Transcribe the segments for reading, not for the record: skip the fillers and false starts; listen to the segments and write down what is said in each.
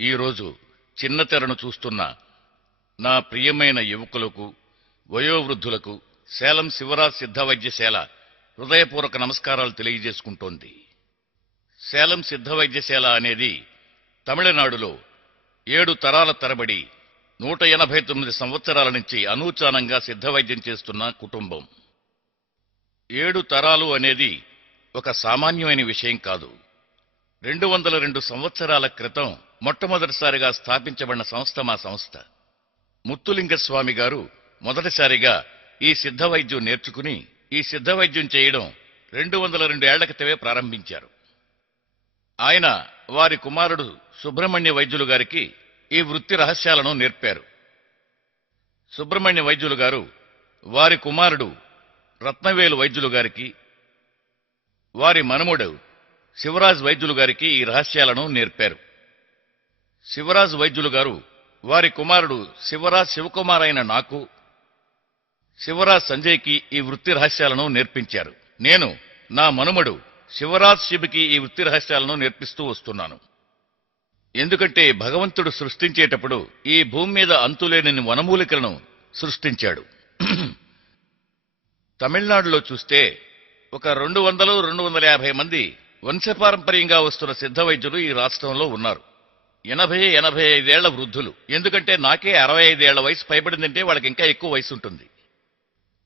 ఈరోజు చిన్న తెరను చూస్తున్న నా ప్రియమైన యువకులకు వయోవృద్ధులకు సేలం శివరాజ్ సిద్ధ వైద్యశాల హృదయపూర్వక నమస్కారాలు తెలియజేసుకుంటోంది. సేలం సిద్ధ వైద్యశాల అనేది తమిళనాడులో 7 తరాల తరబడి 189 సంవత్సరాల నుంచి అనూచానంగా సిద్ధ వైద్యం చేస్తున్న కుటుంబం. 7 తరాలు అనేది ఒక సామాన్యమైన విషయం కాదు. 202 సంవత్సరాల క్రితం మొట్టమొదటిసారిగా స్థాపించబడిన సంస్థ మా సంస్థ. ముత్తులింగస్వామి గారు మొదటిసారిగా ఈ సిద్ధ వైద్యం నేర్చుకుని ఈ సిద్ధ వైద్యం చేయడం 202 ఏళ్ల క్రితమే ప్రారంభించారు. ఆయన వారి కుమారుడు సుబ్రహ్మణ్య వైద్యులు గారికి ఈ వృత్తి రహస్యాలను నేర్పారు. సుబ్రహ్మణ్య వైద్యులు గారు వారి కుమారుడు రత్నవేలు వైద్యులు గారికి, వారి మనుమడు శివరాజ్ వైద్యులు గారికి ఈ రహస్యాలను నేర్పారు. శివరాజ్ వైద్యులు గారు వారి కుమారుడు శివరాజ్ శివకుమార్ అయిన నాకు, శివరాజ్ సంజయ్కి ఈ వృత్తి రహస్యాలను నేర్పించారు. నేను నా మనుమడు శివరాజ్ శిబికి ఈ వృత్తి రహస్యాలను నేర్పిస్తూ వస్తున్నాను. ఎందుకంటే భగవంతుడు సృష్టించేటప్పుడు ఈ భూమి మీద అంతులేని వనమూలికలను సృష్టించాడు. తమిళనాడులో చూస్తే ఒక 200-250 మంది వంశపారంపర్యంగా వస్తున్న సిద్ధ వైద్యులు ఈ రాష్ట్రంలో ఉన్నారు. 80-85 ఏళ్ల వృద్ధులు. ఎందుకంటే నాకే 65 ఏళ్ల వయసు పైబడిందంటే వాళ్ళకి ఇంకా ఎక్కువ వయసు ఉంటుంది.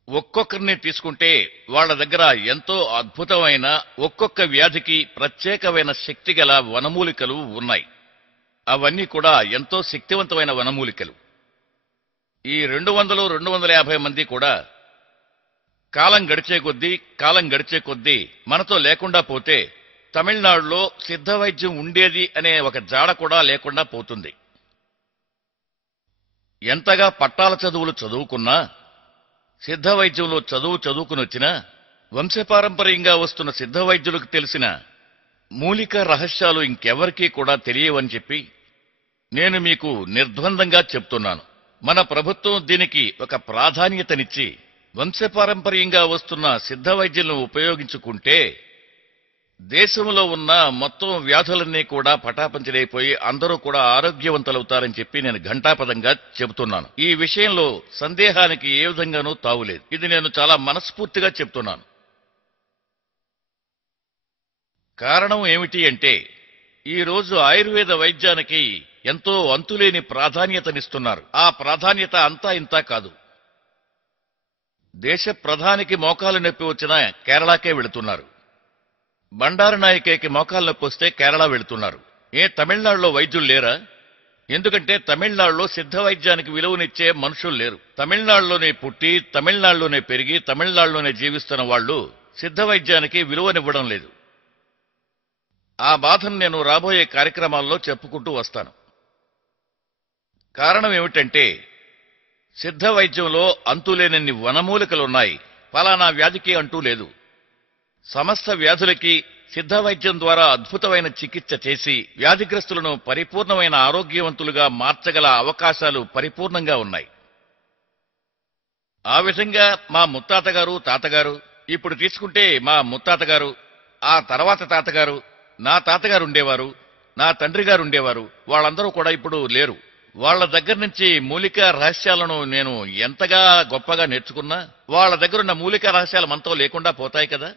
ఒక్కొక్కరిని తీసుకుంటే వాళ్ళ దగ్గర ఎంతో అద్భుతమైన ఒక్కొక్క వ్యాధికి ప్రత్యేకమైన శక్తి గల వనమూలికలు ఉన్నాయి. అవన్నీ కూడా ఎంతో శక్తివంతమైన వనమూలికలు. ఈ 200-250 మంది కూడా కాలం గడిచే కొద్దీ మనతో లేకుండా పోతే తమిళనాడులో సిద్ధ వైద్యం ఉండేది అనే ఒక జాడ కూడా లేకుండా పోతుంది. ఎంతగా పట్టాల చదువులు చదువుకున్నా, సిద్ధ వైద్యంలో చదువుకుని వచ్చినా, వంశపారంపర్యంగా వస్తున్న సిద్ధ వైద్యులకు తెలిసిన మూలిక రహస్యాలు ఇంకెవరికీ కూడా తెలియవని చెప్పి నేను మీకు నిర్ద్వందంగా చెప్తున్నాను. మన ప్రభుత్వం దీనికి ఒక ప్రాధాన్యతనిచ్చి వంశపారంపర్యంగా వస్తున్న సిద్ధ వైద్యులను ఉపయోగించుకుంటే దేశంలో ఉన్న మొత్తం వ్యాధులన్నీ కూడా పటాపంచలైపోయి అందరూ కూడా ఆరోగ్యవంతులవుతారని చెప్పి నేను ఘంటాపదంగా చెబుతున్నాను. ఈ విషయంలో సందేహానికి ఏ విధంగానూ తావులేదు. ఇది నేను చాలా మనస్ఫూర్తిగా చెప్తున్నాను. కారణం ఏమిటి అంటే ఈ రోజు ఆయుర్వేద వైద్యానికి ఎంతో అంతులేని ప్రాధాన్యతనిస్తున్నారు. ఆ ప్రాధాన్యత అంతా ఇంతా కాదు. దేశ ప్రధానికి మోకాలు నొప్పి వచ్చినా కేరళకే వెళుతున్నారు. బండారు నాయకేకి మోకాలు నొప్పి వస్తే కేరళ వెళుతున్నారు. తమిళనాడులో వైద్యులు లేరా? ఎందుకంటే తమిళనాడులో సిద్ధ వైద్యానికి విలువనిచ్చే మనుషులు లేరు. తమిళనాడులోనే పుట్టి, తమిళనాడులోనే పెరిగి, తమిళనాడులోనే జీవిస్తున్న వాళ్ళు సిద్ధ వైద్యానికి విలువనివ్వడం లేదు. ఆ బాధను నేను రాబోయే కార్యక్రమాల్లో చెప్పుకుంటూ వస్తాను. కారణం ఏమిటంటే సిద్ధ వైద్యంలో అంతులేనన్ని వనమూలికలున్నాయి. ఫలానా వ్యాధికి అంటూ లేదు. సమస్త వ్యాధులకి సిద్ధ వైద్యం ద్వారా అద్భుతమైన చికిత్స చేసి వ్యాధిగ్రస్తులను పరిపూర్ణమైన ఆరోగ్యవంతులుగా మార్చగల అవకాశాలు పరిపూర్ణంగా ఉన్నాయి. ఆ విధంగా మా ముత్తాతగారు, తాతగారు, ఇప్పుడు తీసుకుంటే మా ముత్తాతగారు, ఆ తర్వాత తాతగారు, నా తాతగారు ఉండేవారు, నా తండ్రి గారు ఉండేవారు. వాళ్ళందరూ కూడా ఇప్పుడు లేరు. వాళ్ళ దగ్గర నుంచి మూలికా రహస్యాలను నేను ఎంతగా గొప్పగా నేర్చుకున్నా వాళ్ళ దగ్గరున్న మూలికా రహస్యాలు మనతో లేకుండా పోతాయి కదా.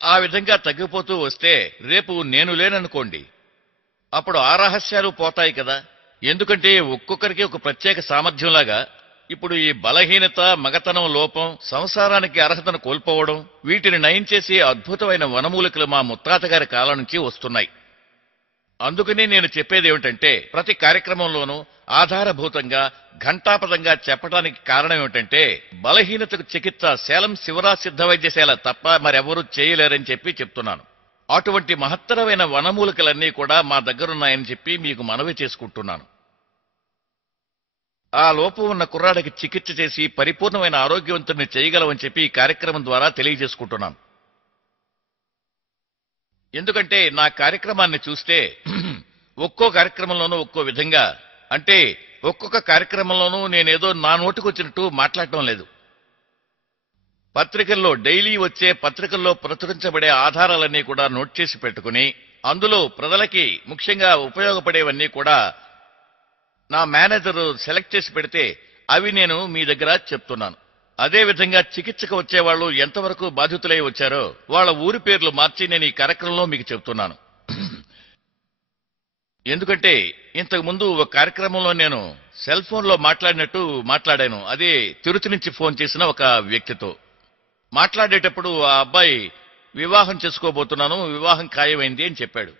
ఆ విధంగా తగ్గిపోతూ వస్తే రేపు నేను లేననుకోండి, అప్పుడు ఆ రహస్యాలు పోతాయి కదా. ఎందుకంటే ఒక్కొక్కరికి ఒక ప్రత్యేక సామర్థ్యంలాగా ఇప్పుడు ఈ బలహీనత, మగతనం లోపం, సంసారానికి అర్హతను కోల్పోవడం, వీటిని నయం చేసే అద్భుతమైన వనమూలికలు మా ముత్తాతగారి కాలం నుంచి వస్తున్నాయి. అందుకని నేను చెప్పేది ఏమిటంటే ప్రతి కార్యక్రమంలోనూ ఆధారభూతంగా ఘంటాపదంగా చెప్పడానికి కారణం ఏమిటంటే బలహీనతకు చికిత్స సేలం శివరాజ్ సిద్ధ వైద్యశాల తప్ప మరెవరూ చేయలేరని చెప్పి చెప్తున్నాను. అటువంటి మహత్తరమైన వనమూలికలన్నీ కూడా మా దగ్గరున్నాయని చెప్పి మీకు మనవి చేసుకుంటున్నాను. ఆ లోపం ఉన్న కుర్రాడికి చికిత్స చేసి పరిపూర్ణమైన ఆరోగ్యవంతుడిని చేయగలవని చెప్పి ఈ కార్యక్రమం ద్వారా తెలియజేసుకుంటున్నాను. ఎందుకంటే నా కార్యక్రమాన్ని చూస్తే ఒక్కో కార్యక్రమంలోనూ ఒక్కో విధంగా, అంటే ఒక్కొక్క కార్యక్రమంలోనూ నేనేదో నా నోటికొచ్చినట్టు మాట్లాడటం లేదు. పత్రికల్లో డైలీ వచ్చే పత్రికల్లో ప్రచురించబడే ఆధారాలన్నీ కూడా నోట్ చేసి పెట్టుకుని అందులో ప్రజలకి ముఖ్యంగా ఉపయోగపడేవన్నీ కూడా నా మేనేజర్ సెలెక్ట్ చేసి పెడితే అవి నేను మీ దగ్గర చెప్తున్నాను. అదే విధంగా చికిత్సకు వచ్చేవాళ్ళు ఎంతవరకు బాధితులై వచ్చారో వాళ్ళ ఊరి పేర్లు మార్చి నేను ఈ కార్యక్రమంలో మీకు చెప్తున్నాను. ఎందుకంటే ఇంతకు ముందు ఒక కార్యక్రమంలో నేను సెల్ ఫోన్ లో మాట్లాడినట్టు మాట్లాడాను. అదే తిరుచి నుంచి ఫోన్ చేసిన ఒక వ్యక్తితో మాట్లాడేటప్పుడు ఆ అబ్బాయి వివాహం చేసుకోబోతున్నాను, వివాహం ఖాయమైంది అని చెప్పాడు.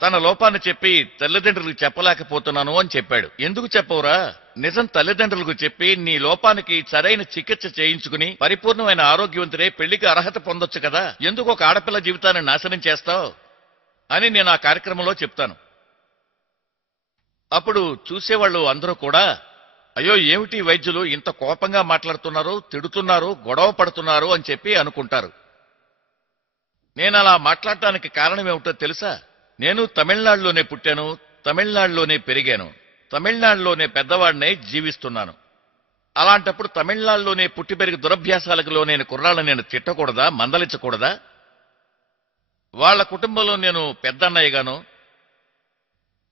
తన లోపాన్ని చెప్పి తల్లిదండ్రులకు చెప్పలేకపోతున్నాను అని చెప్పాడు. ఎందుకు చెప్పవురా? నిజం తల్లిదండ్రులకు చెప్పి నీ లోపానికి సరైన చికిత్స చేయించుకుని పరిపూర్ణమైన ఆరోగ్యవంతుడే పెళ్లికి అర్హత పొందొచ్చు కదా, ఎందుకు ఒక ఆడపిల్ల జీవితాన్ని నాశనం చేస్తావు అని నేను ఆ కార్యక్రమంలో చెప్తాను. అప్పుడు చూసేవాళ్ళు అందరూ కూడా అయ్యో ఏమిటి వైద్యులు ఇంత కోపంగా మాట్లాడుతున్నారు, తిడుతున్నారు, గొడవ పడుతున్నారు అని చెప్పి అనుకుంటారు. నేను అలా మాట్లాడటానికి కారణం ఏమిటో తెలుసా? నేను తమిళనాడులోనే పుట్టాను, తమిళనాడులోనే పెరిగాను, తమిళనాడులోనే పెద్దవాడినై జీవిస్తున్నాను. అలాంటప్పుడు తమిళనాడులోనే పుట్టి పెరిగి దురభ్యాసాలకు లోనైన కుర్రాళ్ళని నేను తిట్టకూడదా, మందలించకూడదా? వాళ్ల కుటుంబంలో నేను పెద్దన్నయ్యగాను,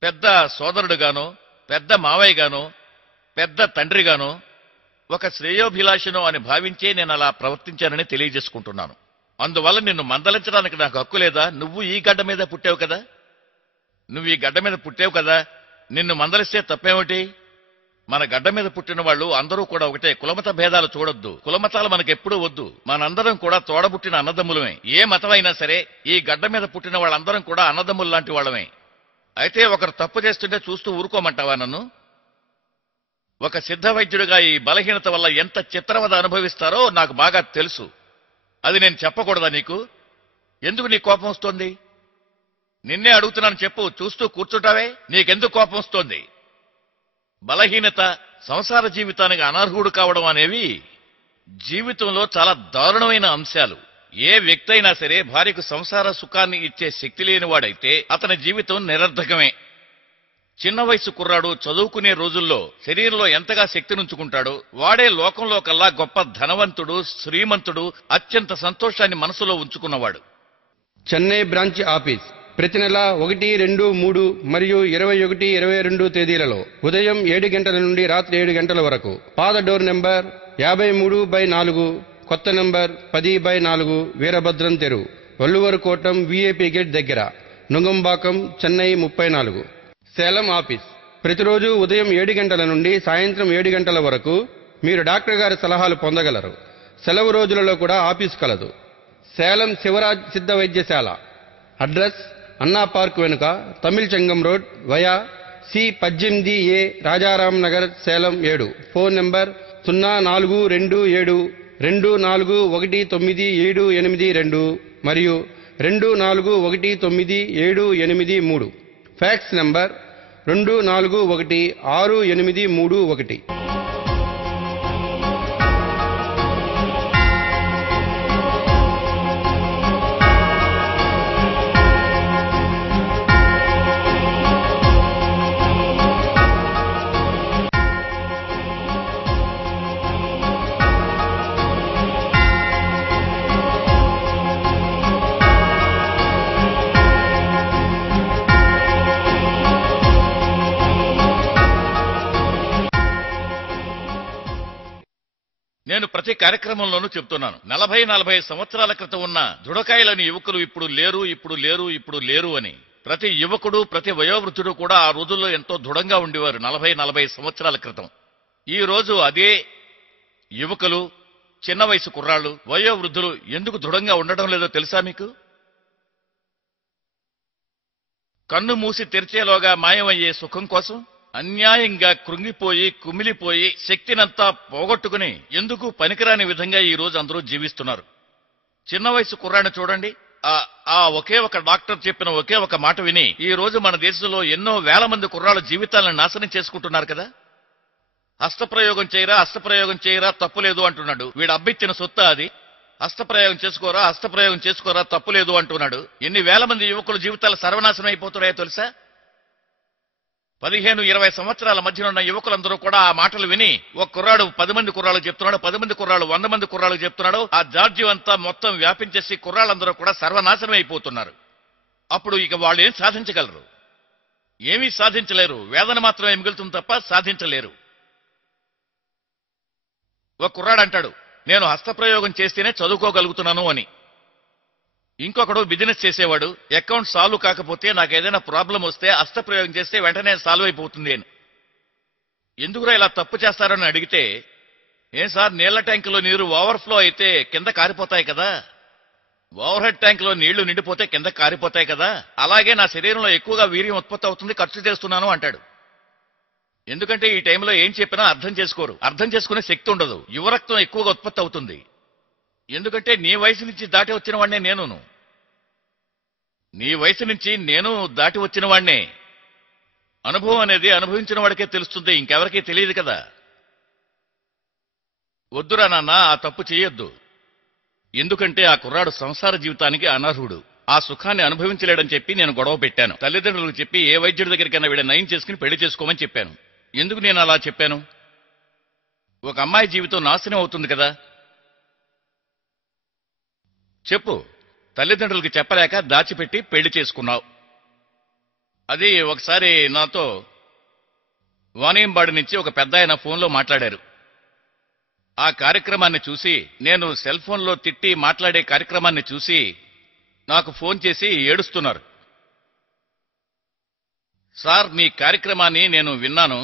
పెద్ద సోదరుడుగాను, పెద్ద మావయ్యగాను, పెద్ద తండ్రిగాను, ఒక శ్రేయోభిలాషినో అని భావించే నేను అలా ప్రవర్తించానని తెలియజేసుకుంటున్నాను. అందువల్ల నిన్ను మందలించడానికి నాకు హక్కు లేదా? నువ్వు ఈ గడ్డ మీద పుట్టావు కదా, నువ్వు ఈ గడ్డ మీద పుట్టావు కదా, నిన్ను మందలిస్తే తప్పేమిటి? మన గడ్డ మీద పుట్టిన వాళ్ళు అందరూ కూడా ఒకటే. కులమత భేదాలు చూడొద్దు, కులమతాలు మనకెప్పుడూ వద్దు. మనందరం కూడా తోడబుట్టిన అన్నదమ్ములమే. ఏ మతమైనా సరే ఈ గడ్డ మీద పుట్టిన వాళ్ళందరం కూడా అన్నదమ్ములు లాంటి వాళ్ళమే. అయితే ఒకరు తప్పు చేస్తుంటే చూస్తూ ఊరుకోమంటావా నన్ను? ఒక సిద్ధ వైద్యుడిగా ఈ బలహీనత వల్ల ఎంత చిత్రవద అనుభవిస్తారో నాకు బాగా తెలుసు. అది నేను చెప్పకూడదా నీకు? ఎందుకు నీ కోపం వస్తోంది? నిన్నే అడుగుతున్నాను, చెప్పు. చూస్తూ కూర్చుంటావే, నీకెందుకు కోపం వస్తోంది? బలహీనత, సంసార జీవితానికి అనర్హుడు కావడం అనేవి జీవితంలో చాలా దారుణమైన అంశాలు. ఏ వ్యక్తి అయినా సరే భార్యకు సంసార సుఖాన్ని ఇచ్చే శక్తి లేనివాడైతే అతని జీవితం నిరర్ధకమే. చిన్న వయసు కుర్రాడు చదువుకునే రోజుల్లో శరీరంలో ఎంతగా శక్తినుంచుకుంటాడో వాడే లోకంలో కల్లా గొప్ప ధనవంతుడు, శ్రీమంతుడు, అత్యంత సంతోషాన్ని మనసులో ఉంచుకున్నవాడు. చెన్నై బ్రాంచ్ ఆఫీస్ ప్రతి నెల 1, 2, 3 మరియు 21, 22 తేదీలలో ఉదయం 7 గంటల నుండి రాత్రి 7 గంటల వరకు. పాత డోర్ నెంబర్ 53/4, కొత్త నంబర్ 10/4, వీరభద్రం తెరు, వల్లువరు కోటం, విఐపి గేట్ దగ్గర, నుంగంబాకం, చెన్నై 34. సేలం ఆఫీస్ ప్రతిరోజు ఉదయం 7 గంటల నుండి సాయంత్రం 7 గంటల వరకు మీరు డాక్టర్ గారి సలహాలు పొందగలరు. సెలవు రోజులలో కూడా ఆఫీసు కలదు. సేలం శివరాజ్ సిద్ధ వైద్యశాల. అడ్రస్ అన్నా పార్క్ వెనుక, Tamil Chengam road, via C18A, Rajaram Nagar, Salem 7. Phone number 0427241978 మరియు 24197883. Fax number 24168331. నేను ప్రతి కార్యక్రమంలోనూ చెప్తున్నాను, 40-40 సంవత్సరాల క్రితం ఉన్న దృఢకాయలని యువకులు ఇప్పుడు లేరు, ఇప్పుడు లేరు, ఇప్పుడు లేరు అని. ప్రతి యువకుడు, ప్రతి వయోవృద్ధుడు కూడా ఆ రోజుల్లో ఎంతో దృఢంగా ఉండేవారు 40-40 సంవత్సరాల క్రితం. ఈ రోజు అదే యువకులు, చిన్న వయసు కుర్రాళ్ళు, వయోవృద్ధులు ఎందుకు దృఢంగా ఉండడం లేదో తెలుసా మీకు? కన్ను మూసి తెరిచేలోగా మాయమయ్యే సుఖం కోసం అన్యాయంగా కృంగిపోయి, కుమిలిపోయి, శక్తినంతా పోగొట్టుకుని ఎందుకు పనికిరాని విధంగా ఈ రోజు అందరూ జీవిస్తున్నారు. చిన్న వయసు కుర్రాడిని చూడండి. ఆ ఒకే ఒక డాక్టర్ చెప్పిన ఒకే ఒక మాట విని ఈ రోజు మన దేశంలో ఎన్నో వేల మంది కుర్రాళ్ళ జీవితాలను నాశనం చేసుకుంటున్నారు కదా. హస్తప్రయోగం చేయరా, హస్తప్రయోగం చేయరా, తప్పులేదు అంటున్నాడు. వీడు అబ్బిచ్చిన సొత్తా అది? హస్తప్రయోగం చేసుకోరా, హస్తప్రయోగం చేసుకోరా, తప్పులేదు అంటున్నాడు. ఎన్ని వేల మంది యువకుల జీవితాలు సర్వనాశనం అయిపోతున్నాయో తెలుసా? 15-20 సంవత్సరాల మధ్యన ఉన్న యువకులందరూ కూడా ఆ మాటలు విని ఒక కుర్రాడు 10 మంది కుర్రాళ్ళు చెప్తున్నాడు, 10 మంది కుర్రాళ్ళు 100 మంది కుర్రాళ్ళు చెప్తున్నాడు. ఆ జార్జ్యం అంతా మొత్తం వ్యాపించేసి కుర్రాళ్ళందరూ కూడా సర్వనాశనం అయిపోతున్నారు. అప్పుడు ఇక వాళ్ళు ఏం సాధించగలరు? ఏమీ సాధించలేరు. వేదన మాత్రమే మిగులుతుంది తప్ప సాధించలేరు. ఒక కుర్రాడు అంటాడు, నేను హస్తప్రయోగం చేస్తేనే చదువుకోగలుగుతున్నాను అని. ఇంకొకడు బిజినెస్ చేసేవాడు, అకౌంట్ సాల్వ్ కాకపోతే నాకు ఏదైనా ప్రాబ్లం వస్తే హస్తప్రయోగం చేస్తే వెంటనే సాల్వ్ అయిపోతుంది అని. ఎందుకురా ఇలా తప్పు చేస్తారని అడిగితే, ఏం సార్, నీళ్ల ట్యాంకులో నీరు ఓవర్ఫ్లో అయితే కింద కారిపోతాయి కదా, ఓవర్ హెడ్ ట్యాంకులో నీళ్లు నిండిపోతే కింద కారిపోతాయి కదా, అలాగే నా శరీరంలో ఎక్కువగా వీర్యం ఉత్పత్తి అవుతుంది, ఖర్చు చేస్తున్నాను అంటాడు. ఎందుకంటే ఈ టైంలో ఏం చెప్పినా అర్థం చేసుకోరు. అర్థం చేసుకునే శక్తి ఉండదు. యువరక్తం ఎక్కువగా ఉత్పత్తి అవుతుంది. ఎందుకంటే నీ వయసు నుంచి దాటి వచ్చిన వాడినే నేనును. నీ వయసు నుంచి నేను దాటి వచ్చిన వాడినే. అనుభవం అనేది అనుభవించిన వాడికే తెలుస్తుంది, ఇంకెవరికీ తెలియదు కదా. వద్దురా నాన్న, ఆ తప్పు చేయొద్దు. ఎందుకంటే ఆ కుర్రాడు సంసార జీవితానికి అనర్హుడు. ఆ సుఖాన్ని అనుభవించలేడని చెప్పి నేను గొడవ పెట్టాను. తల్లిదండ్రులకు చెప్పి ఏ వైద్యుడి దగ్గరికైనా వీళ్ళ నయం చేసుకుని పెళ్లి చేసుకోమని చెప్పాను. ఎందుకు నేను అలా చెప్పాను? ఒక అమ్మాయి జీవితం నాశనం అవుతుంది కదా. చెప్పు, తల్లిదండ్రులకి చెప్పలేక దాచిపెట్టి పెళ్లి చేసుకున్నావు. అది ఒకసారి నాతో వానియంబాడి నుంచి ఒక పెద్ద ఆయన ఫోన్లో మాట్లాడారు. ఆ కార్యక్రమాన్ని చూసి, నేను సెల్ ఫోన్లో తిట్టి మాట్లాడే కార్యక్రమాన్ని చూసి నాకు ఫోన్ చేసి ఏడుస్తున్నారు. సార్, మీ కార్యక్రమాన్ని నేను విన్నాను.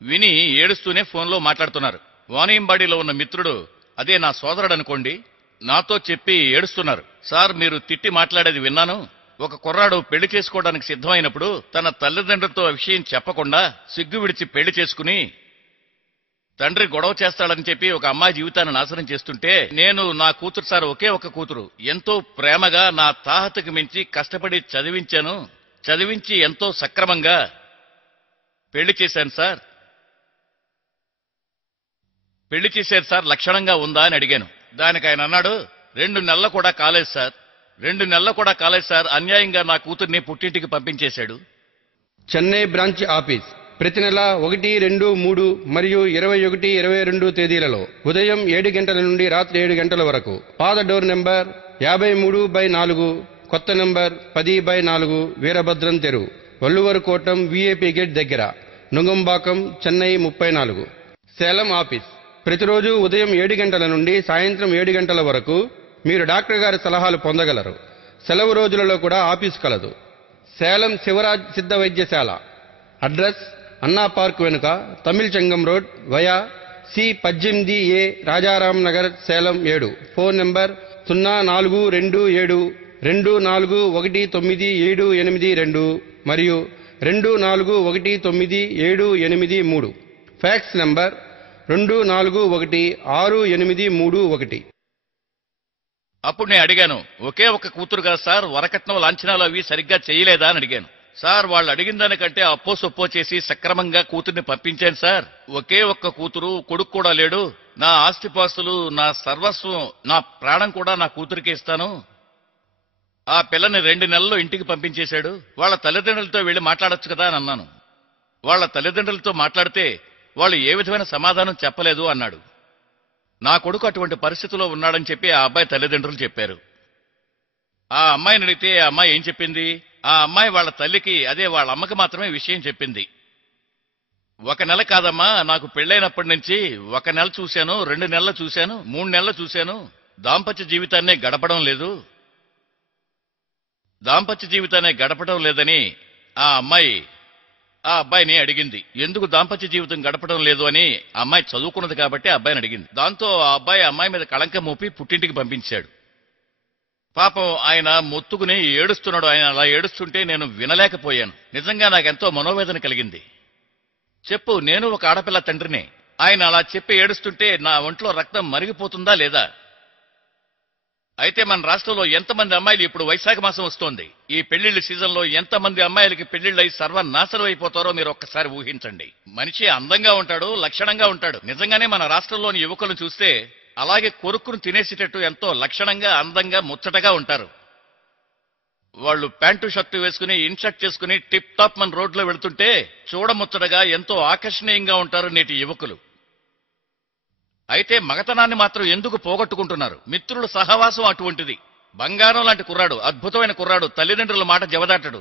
విని ఏడుస్తూనే ఫోన్లో మాట్లాడుతున్నారు. వానియంబాడిలో ఉన్న మిత్రుడు, అదే నా సోదరుడు అనుకోండి, నాతో చెప్పి ఏడుస్తున్నారు. సార్, మీరు తిట్టి మాట్లాడేది విన్నాను. ఒక కుర్రాడు పెళ్లి చేసుకోవడానికి సిద్ధమైనప్పుడు తన తల్లిదండ్రులతో ఆ విషయం చెప్పకుండా సిగ్గు విడిచి పెళ్లి చేసుకుని తండ్రి గొడవ చేస్తాడని చెప్పి ఒక అమ్మాయి జీవితాన్ని నాశనం చేస్తుంటే, నేను నా కూతురు సార్, ఒకే ఒక కూతురు, ఎంతో ప్రేమగా నా తాహతకు మించి కష్టపడి చదివించాను. చదివించి ఎంతో సక్రమంగా పెళ్లి చేశాను సార్. పెళ్లి చేశారు సార్, లక్షణంగా ఉందా అని అడిగాను. దానికి ఆయన అన్నాడు, 2 నెలలు కూడా కాలేదు సార్, 2 నెలలు కూడా కాలేదు సార్, అన్యాయంగా నా కూతుర్ని పుట్టింటికి పంపించేశాడు. చెన్నై బ్రాంచ్ ఆఫీస్ ప్రతి నెల 1, 2, 3 మరియు 21, 22 తేదీలలో ఉదయం 7 గంటల నుండి రాత్రి 7 గంటల వరకు. పాత డోర్ నెంబర్ 53/4, కొత్త నెంబర్ 10/4, వీరభద్రం తెరు, వల్లువరు కోటం, విఐపి గేట్ దగ్గర, నుంగంబాకం, చెన్నై 34. సేలం ఆఫీస్ ప్రతిరోజు ఉదయం 7 గంటల నుండి సాయంత్రం 7 గంటల వరకు మీరు డాక్టర్ గారి సలహాలు పొందగలరు. సెలవు రోజులలో కూడా ఆఫీసు కలదు. సేలం శివరాజ్ సిద్ధ వైద్యశాల. అడ్రస్ అన్నా పార్క్ వెనుక, Tamil Changam road, via C18A, Rajaram Nagar, Salem 7. Phone number 0412241972 మరియు 241973. Fax number 24168331. అప్పుడు నేను అడిగాను, ఒకే ఒక కూతురు కదా సార్, వరకట్నం లాంఛనాలు అవి సరిగ్గా చేయలేదా అని అడిగాను. సార్, వాళ్ళు అడిగిన దానికంటే అప్పో సొప్పో చేసి సక్రమంగా కూతుర్ని పంపించాను సార్. ఒకే ఒక్క కూతురు, కొడుకు కూడా లేడు. నా ఆస్తిపాస్తులు, నా సర్వస్వం, నా ప్రాణం కూడా నా కూతురికి ఇస్తాను. ఆ పిల్లని 2 నెలల్లో ఇంటికి పంపించేశాడు. వాళ్ళ తల్లిదండ్రులతో వెళ్లి మాట్లాడొచ్చు కదా అని అన్నాను. వాళ్ళ తల్లిదండ్రులతో మాట్లాడితే వాళ్ళు ఏ విధమైన సమాధానం చెప్పలేదు అన్నాడు. నా కొడుకు అటువంటి పరిస్థితిలో ఉన్నాడని చెప్పి ఆ అబ్బాయి తల్లిదండ్రులు చెప్పారు. ఆ అమ్మాయిని అడిగితే ఆ అమ్మాయి ఏం చెప్పింది? ఆ అమ్మాయి వాళ్ళ తల్లికి, అదే వాళ్ళ అమ్మకి మాత్రమే విషయం చెప్పింది. 1 నెల కాదమ్మా, నాకు పెళ్లైనప్పటి నుంచి 1 నెల చూశాను, 2 నెలలు చూశాను, 3 నెలలు చూశాను, దాంపత్య జీవితాన్నే గడపడం లేదు. దాంపత్య జీవితాన్నే గడపడం లేదని ఆ అమ్మాయి ఆ అబ్బాయిని అడిగింది. ఎందుకు దాంపత్య జీవితం గడపడం లేదు అని ఆ అమ్మాయి చదువుకున్నది కాబట్టి ఆ అబ్బాయిని అడిగింది. దాంతో ఆ అమ్మాయి మీద కళంకం మోపి పుట్టింటికి పంపించాడు. పాపం ఆయన మొత్తుకుని ఏడుస్తున్నాడు. ఆయన అలా ఏడుస్తుంటే నేను వినలేకపోయాను. నిజంగా నాకెంతో మనోవేదన కలిగింది. చెప్పు, నేను ఒక ఆడపిల్ల తండ్రిని. ఆయన అలా చెప్పి ఏడుస్తుంటే నా ఒంట్లో రక్తం మరిగిపోతుందా లేదా? అయితే మన రాష్ట్రంలో ఎంతమంది అమ్మాయిలు, ఇప్పుడు వైశాఖ మాసం వస్తోంది, ఈ పెళ్లిళ్ల సీజన్లో ఎంతమంది అమ్మాయిలకి పెళ్లిళ్ళై సర్వనాశనం అయిపోతారో మీరు ఒక్కసారి ఊహించండి. మనిషి అందంగా ఉంటాడు, లక్షణంగా ఉంటాడు. నిజంగానే మన రాష్ట్రంలోని యువకులను చూస్తే అలాగే కొరుక్కును తినేసేటట్టు ఎంతో లక్షణంగా, అందంగా, ముచ్చటగా ఉంటారు. వాళ్ళు ప్యాంటు షర్టు వేసుకుని, ఇన్షర్ట్ చేసుకుని టిప్ టాప్ మన రోడ్లో వెళుతుంటే చూడముచ్చటగా, ఎంతో ఆకర్షణీయంగా ఉంటారు నేటి యువకులు. అయితే మగతనాన్ని మాత్రం ఎందుకు పోగొట్టుకుంటున్నారు? మిత్రుల సహవాసం అటువంటిది. బంగారం లాంటి కుర్రాడు, అద్భుతమైన కుర్రాడు, తల్లిదండ్రుల మాట జవదాటడు,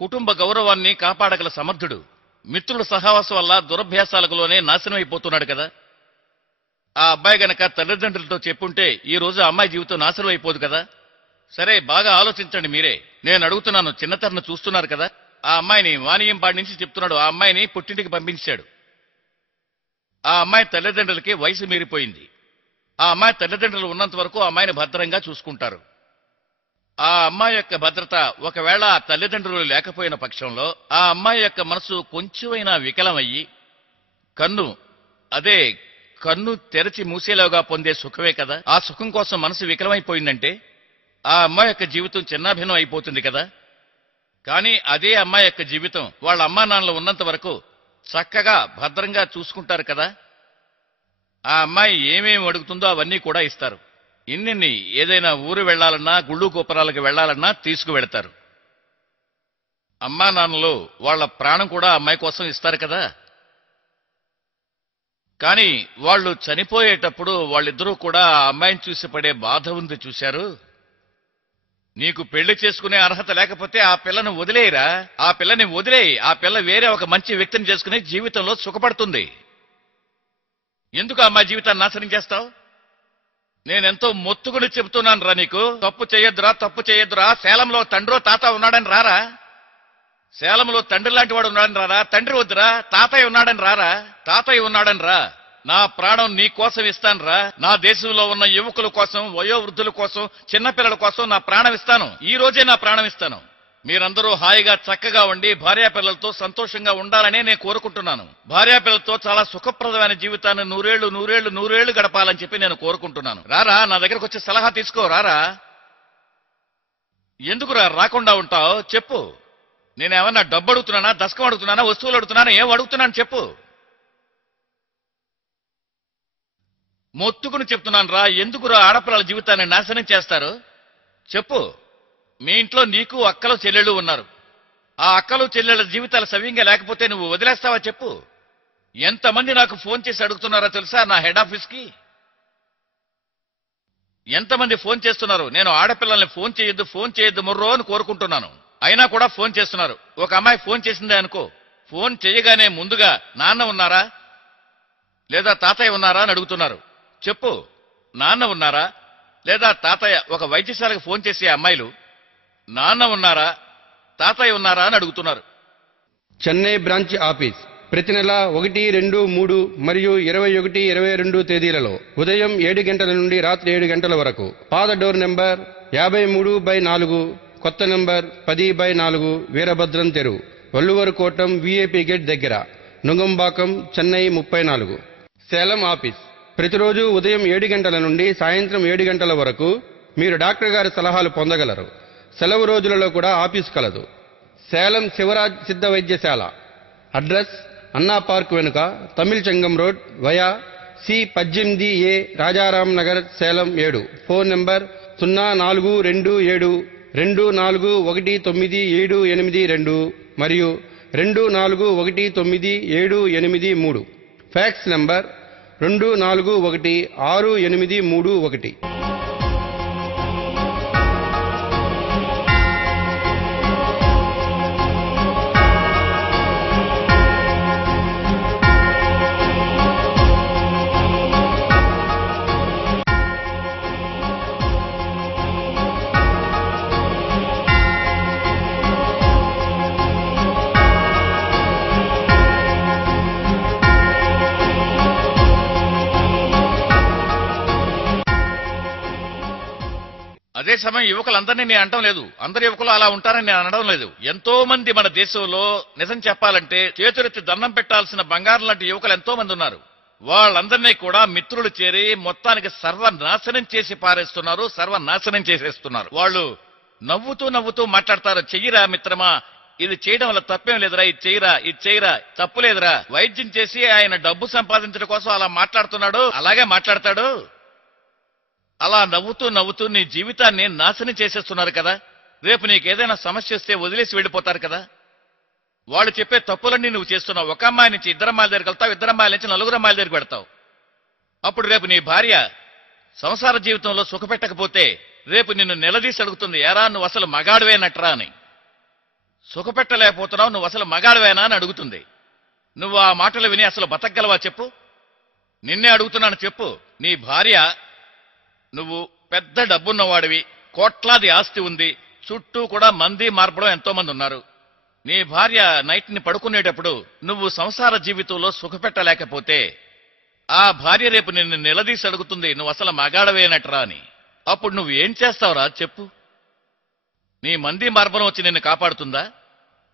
కుటుంబ గౌరవాన్ని కాపాడగల సమర్థుడు. మిత్రుల సహవాసం వల్ల దురభ్యాసాలకు లోనే నాశనం అయిపోతున్నాడు కదా. ఆ అబ్బాయి గనక తల్లిదండ్రులతో చెప్పుంటే ఈ రోజు ఆ అమ్మాయి జీవితం నాశనం అయిపోదు కదా. సరే, బాగా ఆలోచించండి మీరే. నేను అడుగుతున్నాను, చిన్నతరను చూస్తున్నారు కదా. ఆ అమ్మాయిని వాణియంపాడి నుంచి చెప్తున్నాడు, ఆ అమ్మాయిని పుట్టింటికి పంపించాడు. ఆ అమ్మాయి తల్లిదండ్రులకి వయసు మీరిపోయింది. ఆ అమ్మాయి తల్లిదండ్రులు ఉన్నంత వరకు ఆ అమ్మాయిని భద్రంగా చూసుకుంటారు. ఆ అమ్మాయి యొక్క భద్రత ఒకవేళ ఆ తల్లిదండ్రులు లేకపోయిన పక్షంలో ఆ అమ్మాయి యొక్క మనసు కొంచెమైనా వికలమయ్యి కన్ను తెరచి మూసేలాగా పొందే సుఖమే కదా. ఆ సుఖం కోసం మనసు వికలమైపోయిందంటే ఆ అమ్మాయి యొక్క జీవితం చిన్నాభిన్నం అయిపోతుంది కదా. కానీ అదే అమ్మాయి యొక్క జీవితం వాళ్ళ అమ్మా నాన్నలు ఉన్నంత వరకు చక్కగా భద్రంగా చూసుకుంటారు కదా. ఆ అమ్మాయి ఏమేమి అడుగుతుందో అవన్నీ కూడా ఇస్తారు. ఇన్నిన్ని ఏదైనా ఊరు వెళ్లాలన్నా, గుళ్ళు గోపురాలకు వెళ్లాలన్నా తీసుకువెడతారు. అమ్మా నాన్నలు వాళ్ళ ప్రాణం కూడా అమ్మాయి కోసం ఇస్తారు కదా. కానీ వాళ్ళు చనిపోయేటప్పుడు వాళ్ళిద్దరూ కూడా ఆ అమ్మాయిని చూసి పడే బాధ ఉంది చూశారు. నీకు పెళ్లి చేసుకునే అర్హత లేకపోతే ఆ పిల్లను వదిలేయరా, ఆ పిల్లని వదిలేయి. ఆ పిల్ల వేరే ఒక మంచి వ్యక్తిని చేసుకుని జీవితంలో సుఖపడుతుంది. ఎందుకు ఆ అమ్మాయి జీవితాన్ని నాశనం చేస్తావు? నేనెంతో మొత్తుకుని చెబుతున్నాను రా నీకు, తప్పు చేయొద్దురా. సేలంలో తండ్రో తాత ఉన్నాడని రారా, సేలంలో తండ్రి లాంటి వాడు ఉన్నాడని రారా. తండ్రి వద్దురా, తాతయ్య ఉన్నాడని రారా. తాతయ్య ఉన్నాడని రా. నా ప్రాణం నీ కోసం ఇస్తాను రా. నా దేశంలో ఉన్న యువకుల కోసం, వయోవృద్ధుల కోసం, చిన్నపిల్లల కోసం నా ప్రాణం ఇస్తాను. ఈ రోజే నా ప్రాణం ఇస్తాను. మీరందరూ హాయిగా చక్కగా ఉండి భార్యాపిల్లలతో సంతోషంగా ఉండాలనే నేను కోరుకుంటున్నాను. భార్యాపిల్లలతో చాలా సుఖప్రదమైన జీవితాన్ని నూరేళ్లు గడపాలని చెప్పి నేను కోరుకుంటున్నాను. రారా, నా దగ్గరకు వచ్చి సలహా తీసుకో. రారా. ఎందుకురా రాకుండా ఉంటావు? చెప్పు. నేనేమన్నా డబ్బు అడుగుతున్నానా, దశకం అడుగుతున్నానా, వస్తువులు అడుగుతున్నానా, ఏం అడుగుతున్నాను చెప్పు. మొత్తుకుని చెప్తున్నాను రా. ఎందుకురా ఆడపిల్లల జీవితాన్ని నాశనం చేస్తారు? చెప్పు. మీ ఇంట్లో నీకు అక్కలు చెల్లెళ్ళు ఉన్నారు. ఆ అక్కలు చెల్లెళ్ళ జీవితాలు సవ్యంగా లేకపోతే నువ్వు వదిలేస్తావా చెప్పు. ఎంతమంది నాకు ఫోన్ చేసి అడుగుతున్నారో తెలుసా? నా హెడ్ ఆఫీస్కి ఎంతమంది ఫోన్ చేస్తున్నారు. నేను ఆడపిల్లల్ని ఫోన్ చేయొద్దు మొర్రో అని కోరుకుంటున్నాను. అయినా కూడా ఫోన్ చేస్తున్నారు. ఒక అమ్మాయి ఫోన్ చేసిందే అనుకో, ఫోన్ చేయగానే ముందుగా నాన్న ఉన్నారా లేదా తాతయ్య ఉన్నారా అని అడుగుతున్నారు. చెప్పు. నాన్న ఉన్నారా లేదా తాతయ్య? ఒక వైద్యశాలకు ఫోన్ చేసే అమ్మాయిలు నాన్న ఉన్నారా తాతయ్య ఉన్నారా అని అడుగుతున్నారు. చెన్నై బ్రాంచ్ ఆఫీస్ ప్రతి నెల 1, 2, 3 మరియు 21, 22 తేదీలలో ఉదయం 7 గంటల నుండి రాత్రి 7 గంటల వరకు. పాత డోర్ నెంబర్ 53/4, కొత్త నెంబర్ 10/4, వీరభద్రం తెరు, వల్లువరు కోటం, విఐపి గేట్ దగ్గర, నుంగంబాకం, చెన్నై 34. సేలం ఆఫీస్ ప్రతిరోజు ఉదయం 7 గంటల నుండి సాయంత్రం 7 గంటల వరకు మీరు డాక్టర్ గారి సలహాలు పొందగలరు. సెలవు రోజులలో కూడా ఆఫీసు కలదు. సేలం శివరాజ్ సిద్ధ వైద్యశాల. అడ్రస్ అన్నా పార్క్ వెనుక, Tamil Chengam road via C18A, Rajaram Nagar, Salem 7. Phone number 0427241978 మరియు 241978. Fax number 24168331. అదే సమయం యువకులందరినీ నేను అనడం లేదు, అందరి యువకులు అలా ఉంటారని నేను అనడం లేదు. ఎంతో మంది మన దేశంలో నిజం చెప్పాలంటే చేతులెత్తి దండం పెట్టాల్సిన బంగారం లాంటి యువకులు ఎంతో మంది ఉన్నారు. వాళ్ళందరినీ కూడా మిత్రులు చేరి మొత్తానికి సర్వనాశనం చేసి పారేస్తున్నారు, సర్వనాశనం చేసేస్తున్నారు. వాళ్ళు నవ్వుతూ మాట్లాడతారు. చెయ్యిరా మిత్రమా, ఇది చేయడం వల్ల తప్పేం లేదురా, ఇది చేయరా తప్పు లేదురా. వైద్యం చేసి ఆయన డబ్బు సంపాదించడం కోసం అలా మాట్లాడుతున్నాడు, అలాగే మాట్లాడతాడు. అలా నవ్వుతూ నీ జీవితాన్ని నాశనం చేసేస్తున్నారు కదా. రేపు నీకేదైనా సమస్య వస్తే వదిలేసి వెళ్ళిపోతారు కదా. వాళ్ళు చెప్పే తప్పులన్నీ నువ్వు చేస్తున్నావు. ఒక అమ్మాయి నుంచి 2 అమ్మాయిల దగ్గరికి వెళ్తావు, 2 అమ్మాయిల నుంచి 4 అమ్మాయిల దగ్గరికి పెడతావు. అప్పుడు రేపు నీ భార్య సంసార జీవితంలో సుఖపెట్టకపోతే రేపు నిన్ను నిలదీసి అడుగుతుంది, ఏరా నువ్వు అసలు మగాడివేనట్రా అని. సుఖపెట్టలేకపోతున్నావు, నువ్వు అసలు మగాడివేనా అని అడుగుతుంది. నువ్వు ఆ మాటలు విని అసలు బతకగలవా చెప్పు? నిన్నే అడుగుతున్నాను చెప్పు. నీ భార్య, నువ్వు పెద్ద డబ్బున్నవాడివి, కోట్లాది ఆస్తి ఉంది, చుట్టూ కూడా మంది మార్పడం ఎంతో మంది ఉన్నారు. నీ భార్య నైట్ని పడుకునేటప్పుడు నువ్వు సంసార జీవితంలో సుఖపెట్టలేకపోతే ఆ భార్య రేపు నిన్ను నిలదీసి అడుగుతుంది, నువ్వు అసలు మగాడవేనట్రా అని. అప్పుడు నువ్వు ఏం చేస్తావురా చెప్పు? నీ మంది మార్బలం వచ్చి నిన్ను కాపాడుతుందా?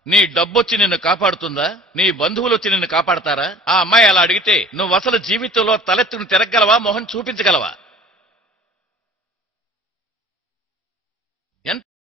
నీ డబ్బొచ్చి నిన్ను కాపాడుతుందా? నీ బంధువులు వచ్చి నిన్ను కాపాడతారా? ఆ అమ్మాయి అలా అడిగితే నువ్వు అసలు జీవితంలో తలెత్తుకుని తిరగగలవా? మొహం చూపించగలవా?